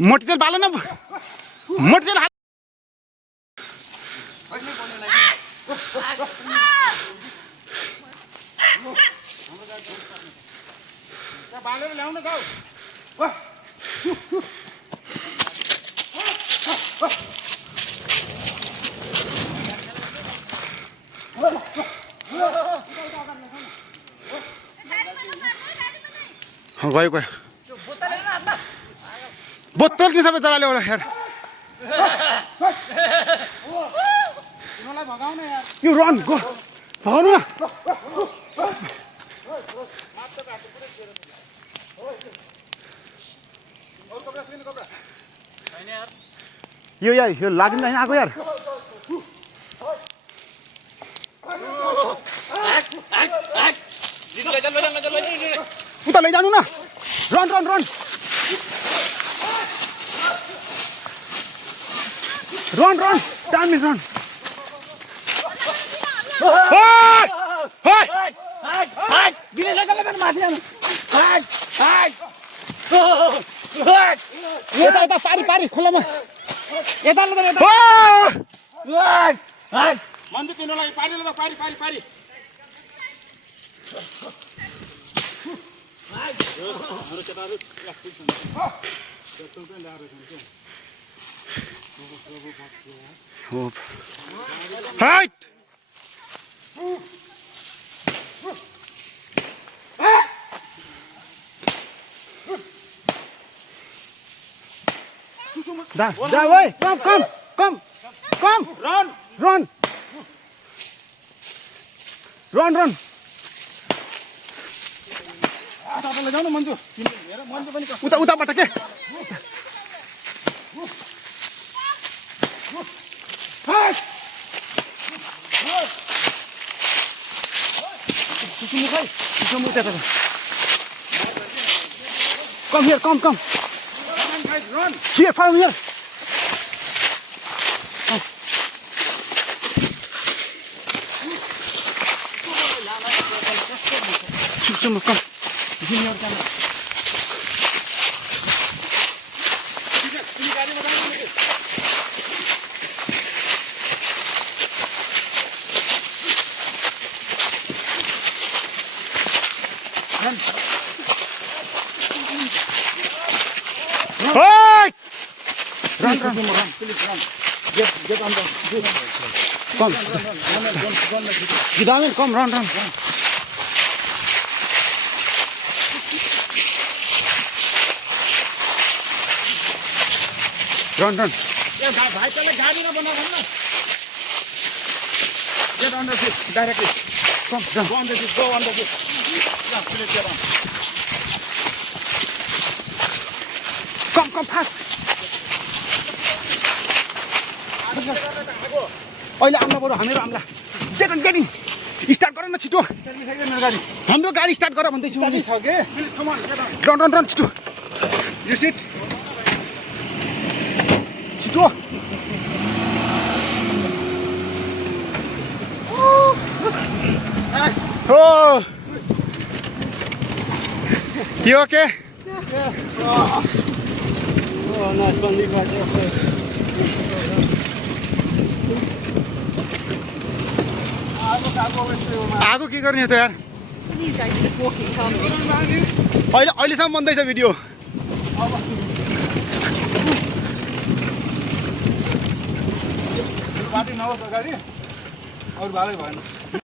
मोटी तेल बाल्नु न मोटी तेल बालेर ल्याउनु जाऊ गयो गयो बोतल किन सबै जलाले होला यार यो रन गो भगाउनु न यो यार यो लाग्दैन हैन आको यार उता लैजानु न run run run run run दामी रन यता यता पारी पारी खोलामा यता मन्जु पिन्नलाई पारी ल पारी पारी पारी हाम्रो केटाहरु height Da, da, woi, come, come, come, come, run, run, run, run. Apa jalan Manju? Uta, uta batak ke? Come here, come, come. Run! Here, follow here. Come, come. Give me your camera. Run. Hey! Run, run, run, please run. Get on the. Come. Run. Get on it. Come, run, run. Run, run. Yeah, bhai, chale gaadi na bana bana. Get on the seat directly. Come, run. Go on the seat. Go on the seat. Yeah, please get on. Come, come, fast. अहिले आम्ला बरु हामीहरू आम्ला get on get in start गर न छिटो हाम्रो गाडी स्टार्ट गर भन्दै छु नि छ के please come on get on run run run छिटो यु सिट छिटो ओ You okay? Oh, nice one, you guys. आगो के गर्ने त यार अहिले अहिलेसम्म बन्दैछ भिडियो बाटो नहोस् अगाडि अरू भालै भएन